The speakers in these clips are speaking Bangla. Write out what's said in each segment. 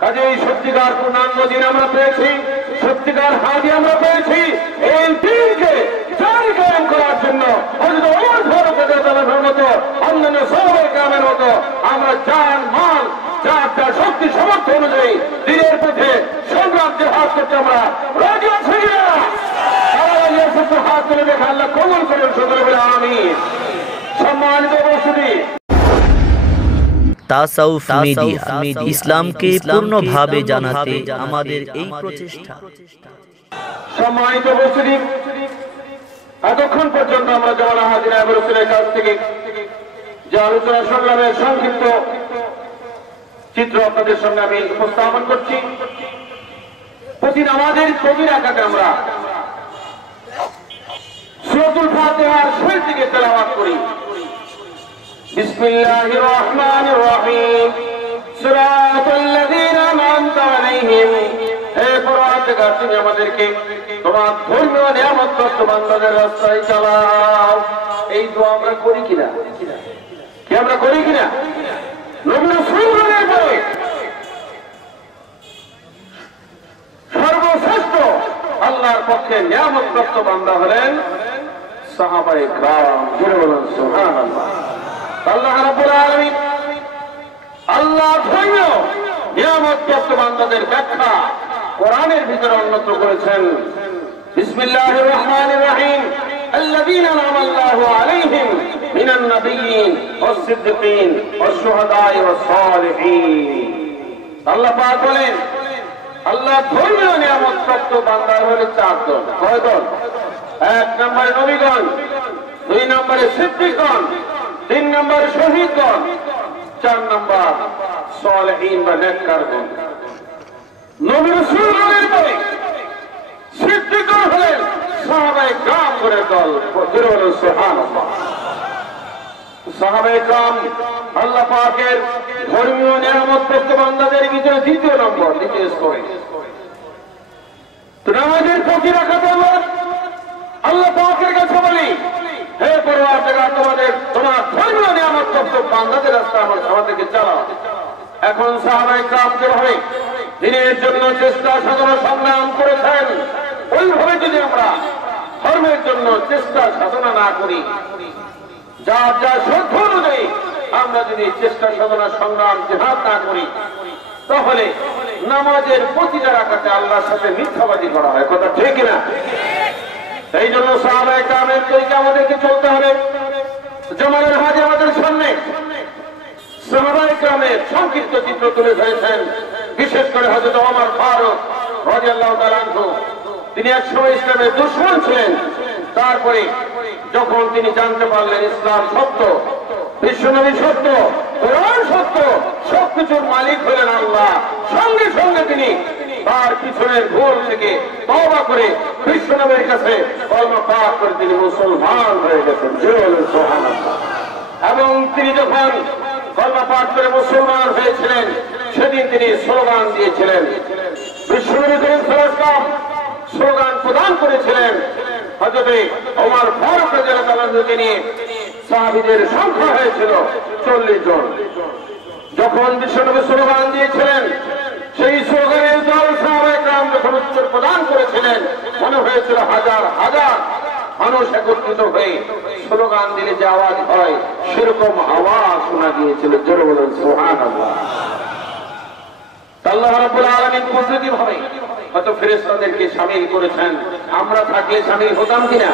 কাজেই সত্যিকার পূর্ণাঙ্গ দিন আমরা পেয়েছি, সত্যিকার হাজি আমরা পেয়েছি। এই দিনকে জারি কায়েম করার জন্য হযরত ওমর ফারুক রাদিয়াল্লাহু আনহুর মতো অন্যান্য সাহাবায়ে কেরামের মতো আমরা জান মাল যার যার শক্তি সামর্থ্য অনুযায়ী দিনের পথে সংগ্রাম জিহাদ করতে আমরা রাজি আছি না? আল্লাহ সত্য হাত তুলে দেখে আল্লাহ কবুল করেন, সকলে বলে আমিন। সম্মানিত উপস্থিতি, তাসাউফ মিডিয়া ইসলামকে পূর্ণভাবে জানাতে আমাদের এই প্রচেষ্টা। সম্মানিত উপস্থিতি, এতক্ষণ পর্যন্ত আমরা জামালা হাজিরা রাসূলের কাছ থেকে যে আলোচনা সংগ্রামের সংক্ষিপ্ত চিত্র আপনাদের সামনে আমি উপস্থাপন করছি। প্রতি নামাজের প্রতি রাকাতে আমরা সূরাতুল ফাতিহার শেষ দিকে তেলাওয়াত করি। বিসমিল্লাহির রহমানির রহিম, সিরাতাল্লাযীনা আন'আমতা আলাইহিম। হে পরওয়ারদিগার, তুমি আমাদেরকে তোমার ধর্মীয় নিয়ামতপ্রাপ্ত বান্দাদের রাস্তায় চালাও। এই দোয়া আমরা করি কিনা? কি আমরা করি কিনা? নবী রাসূলগণের পরে সর্বশ্রেষ্ঠ আল্লাহর পক্ষে নিয়ামতপ্রাপ্ত বান্দা হলেন সাহাবায়ে কেরাম। জোরে বলুন সুবহানাল্লাহ। আল্লাহ রাব্বুল আলামিন আল্লাহর ধর্মীয় নিয়ামতপ্রাপ্ত বান্দাদের ব্যাখ্যা কোরআনের ভিতরে উন্নত করেছেন। বিসমিল্লাহির রহমানির রহিম, الذين أنعم الله عليهم من النبيين والصديقين والشهداء والصالحين। আল্লাহ পাক বলেন আল্লাহ ধর্মীয় নিয়ামতপ্রাপ্ত বান্দা হলো চারজন। কয়জন? এক নম্বরে নবীগণ, দুই নম্বরে সিদ্দিকগণ, তিন নম্বরে শহীদগণ, চার নম্বর সালেহীন বা নেককারগণ। নবী রাসূলগণের পরে সিদ্দিকগণ হলেন সাহাবায়ে কেরামের দল। সুবহানাল্লাহ। সাহাবায়ে কেরাম আল্লাহ পাকের ধর্মীয় নিয়ামতপ্রাপ্ত বান্দাদের ভিতরে দ্বিতীয় নম্বর, দ্বিতীয় স্তরে। তো নামাজের প্রতি রাকাতে আল্লাহ পাকের কাছে বলি, হে পরওয়ারদিগার, তোমার ধর্মীয় নিয়ামতপ্রাপ্ত বান্দাদের রাস্তা আমাদেরকে চালাও। এখন সাহাবায়ে কেরাম যেভাবে দিনের জন্য চেষ্টা সাধনা সংগ্রাম করেছেন, ওইভাবে যদি আমরা ধর্মের জন্য চেষ্টা সাধনা না করি, যার যা সাধ্য অনুযায়ী আমরা যদি চেষ্টা সাধনা সংগ্রাম জিহাদ না করি, তাহলে নামাজের প্রতিটা রাকাতে আল্লাহর সাথে মিথ্যাবাদী করা হয়। কথা ঠিক না? এই জন্য সাহাবায়ে কেরামের তরিকা আমাদেরকে চলতে হবে। জামালের হাজি আমাদের সামনে সাহাবায়ে কেরামের সংক্ষিপ্ত চিত্র তুলে ধরেছেন, বিশেষ করে হযরত ওমর ফারুক রাদিয়াল্লাহু তাআলা আনহু। তিনি একসময় ইসলামের দুশমন ছিলেন, তারপরে যখন তিনি জানতে পারলেন ইসলাম সত্য, বিশ্বনবী সত্য, কোরআন সত্য, সবকিছুর মালিক হলেন আল্লাহ, সঙ্গে সঙ্গে তিনি তার পিছনের ভুল থেকে তওবা করে বিশ্বনবীর কাছে কলমা পাঠ করে তিনি মুসলমান হয়ে গেছেন। সুবহানাল্লাহ। এবং তিনি যখন কলমা পাঠ করে মুসলমান হয়েছিলেন, সেদিন তিনি স্লোগান দিয়েছিলেন। বিশ্বনবী সাল্লাল্লাহু স্লোগান প্রদান করেছিলেন। হযরত ওমর ফারুক রাদিয়াল্লাহু আনহুকে নিয়ে সাহাবীদের সংখ্যা হয়েছিল 40 জন। যখন বিশ্বনবী স্লোগান দিয়েছিলেন, সেই স্লোগানের দল সাহাবায়ে কেরাম যখন উত্তর প্রদান করেছিলেন, মনে হয়েছিল হাজার হাজার মানুষ একত্রিত হয়ে স্লোগান দিলে যে আওয়াজ হয়, সেরকম আওয়াজ শোনা গিয়েছিল। জোরে বলুন সুবহানাল্লাহ। আল্লাহ রাব্বুল আলামিন কুদরতি ভাবে কত ফেরেশতাদেরকে শামিল করেছেন। আমরা থাকলে শামিল হতাম কিনা?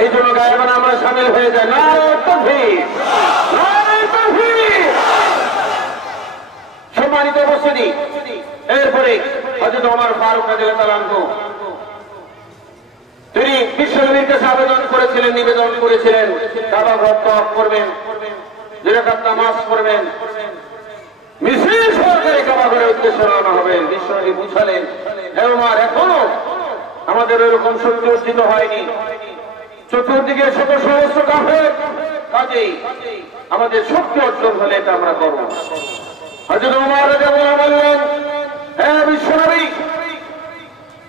এই জন্য গায়েবানা আমরা শামিল হয়ে যাই। নারে তাকবীর, নারে তাকবীর। সম্মানিত উপস্থিতি, এরপরে হযরত ওমর ফারুক রাদিয়াল্লাহু আনহু তিনি বিশ্বনবীর কাছে আবেদন করেছিলেন, নিবেদন করেছিলেন, কাবা ঘর তওয়াফ করবেন, 2 রাকাত নামাজ পড়বেন, মিছিল সহকারে কাবা ঘরের উদ্দেশ্যে রওনা হবেন। বিশ্বনবী বুঝালেন, হে ওমর, এখনো আমাদের এরকম শক্তি অর্জিত হয়নি, চতুর্দিকে শত সহস্র কাফের, কাজেই আমাদের শক্তি অর্জন হলে এটা আমরা করব। হযরত ওমর রাদিয়াল্লাহু আনহু বললেন, হে বিশ্বনবী,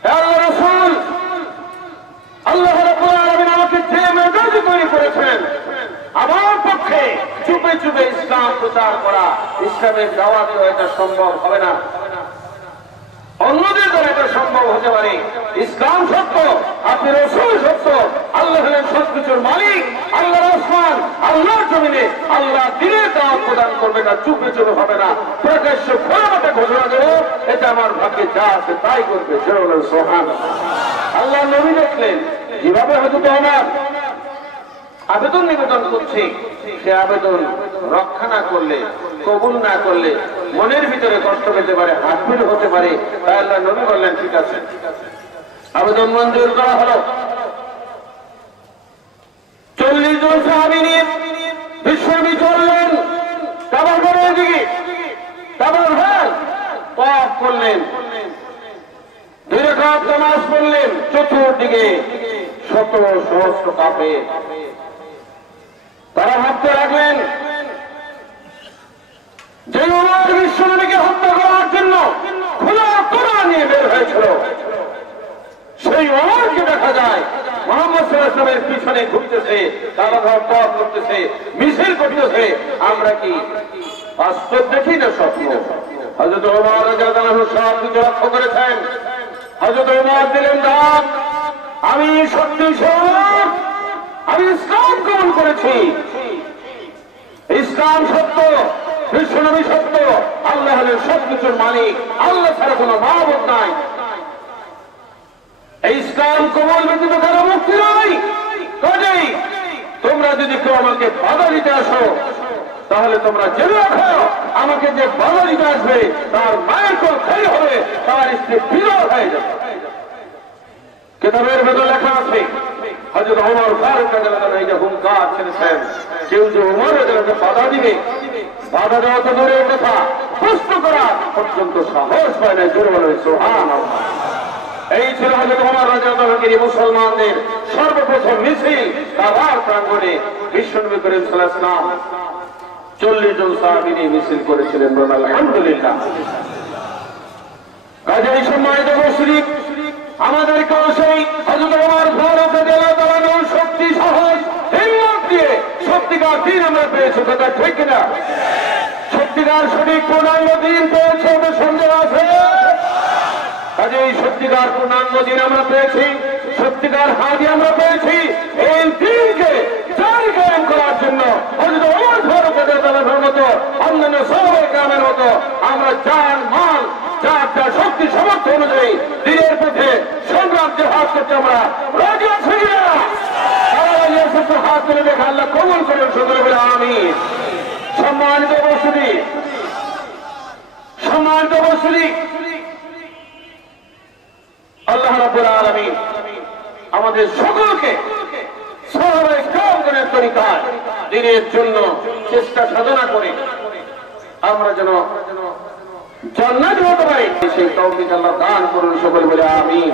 হে আল্লাহর রাসূল, আল্লাহ রাব্বুল আলামিন আমাকে যে মেজাজে তৈরি করেছেন, আমার পক্ষে চুপে চুপে ইসলাম প্রচার করা, ইসলামের দাওয়াত দেওয়া এটা সম্ভব হবে না। হতে পারে। ইসলাম সত্য, আপনি রাসূল সত্য, আল্লাহ হলেন সবকিছুর মালিক, আল্লাহর আসমান, আল্লাহর জমিনে আল্লাহ দিনের দাওয়াত প্রদান করবে না, চুপে চুপে হবে না, প্রকাশ্য খোলামাঠে ঘোষণা দেব, এটা আমার ভাগ্যে যা আছে তাই করবে। সুবহানাল্লাহ। আল্লাহ নবী দেখলেন কিভাবে হযরত ওমর আবেদন নিবেদন করছে, সে আবেদন রক্ষা না করলে, কবুল না করলে মনের ভিতরে কষ্ট পেতে পারে, হাতপিল হতে পারে। তাই আল্লাহ নবী বললেন ঠিক আছে, আবেদন মঞ্জুর করা হলো। 40 জন সাহাবী নিয়ে বিশ্বনবী চললেন কাবার ঘরের দিকে। কাবার ঘর তওয়াফ করলেন, 2 রাকাত নামাজ পড়লেন। চতুর্দিকে শত সহস্র কাফের, তারা ভাবতে লাগলেন যে ওমর বিশ্বনবীকে হত্যা করার জন্য খোলা তরবারি নিয়ে বের হয়েছিল, সেই ওমরকে দেখা যায় মুহাম্মদ সাল্লাল্লাহু আলাইহি ওয়াসাল্লামের পিছনে ঘুরতেছে, তারা তওয়াফ করতেছে, মিছিল করতেছে। আমরা কি বাস্তব দেখি না স্বপ্ন? হযরত ওমর রাদিয়াল্লাহু আনহু সব কিছু লক্ষ্য করেছেন। হযরত ওমর দিলেন ডাক, আমি সত্যি সব, আমি ইসলাম কবুল করেছি। ইসলাম সত্য, বিশ্বনবী সত্য, আল্লাহ হলেন সবকিছুর মালিক, আল্লাহ ছাড়া কোনো মাবুদ নাই। এই ইসলাম কবুল ব্যতীত কারো মুক্তি নাই। কাজেই তোমরা যদি কেউ আমাকে বাধা দিতে আসো, তাহলে তোমরা জেনে রাখো, আমাকে যে বাধা দিতে আসবে তার মায়ের কোল খালি হবে, তার স্ত্রী বিধবা হয়ে যাবে। কিতাবের ভেতর লেখা আছে হযরত ওমর ফারুক রাদিয়াল্লাহু আনহু এই যে হুঙ্কার ছেড়েছেন, কেউ যে ওমর রাদিয়াল্লাহু বাধা দিবে, বাধা দেওয়া তো দূরের কথা, প্রশ্ন করা পর্যন্ত সাহস পায় না। জোরে বলেন সুবহানাল্লাহ। এই ছিল হযরত ওমর রাদিয়াল্লাহু আনহু মুসলমানদের সর্বপ্রথম মিছিল কাবার প্রাঙ্গণে। বিশ্বনবী করিম সাল্লাল্লাহু আলাইহি ওয়াসাল্লাম 40 জন সাহাবী নিয়ে মিছিল করেছিলেন। আলহামদুলিল্লাহ। কাজেই সম্মানিত মুসলিম, আমাদেরকেও সেই হযরত ওমর ফারুক রাদিয়াল্লাহু আনহুর শক্তি, সাহস, হিম্মত দিয়ে সত্যিকার দিন আমরা পেয়েছি, কথা ঠিক কিনা? সত্যিকার সঠিক পূর্ণাঙ্গ দিন পেয়েছে, ওদের সন্দেহ আছে? কাজেই সত্যিকার পূর্ণাঙ্গ দিন আমরা পেয়েছি, সত্যিকার হাদি আমরা পেয়েছি। এই দিনকে জারি কায়েম করার জন্য হযরত ওমর ফারুক রাদিয়াল্লাহু আনহুর মতো, অন্যান্য সাহাবায়ে কেরামের মতো আমরা জান মাল যার যার শক্তি সামর্থ্য অনুযায়ী দিনের পথে সংগ্রাম জিহাদ করতে আমরা রাজি আছি কিনা? হাত তুলে দেখে আল্লাহ কবুল করেন, সকলে বলে আমিন। সম্মানিত উপস্থিতি, সম্মানিত উপস্থিতি, আল্লাহ রাব্বুল আলামিন আমাদের সকলকে সাহাবায়ে কেরামগণের তরিকায় দিনের জন্য চেষ্টা সাধনা করে আমরা যেন জান্নাত হতে পারি, সেই তৌফিক আল্লাহ দান করুন, সকলে বলে আমিন।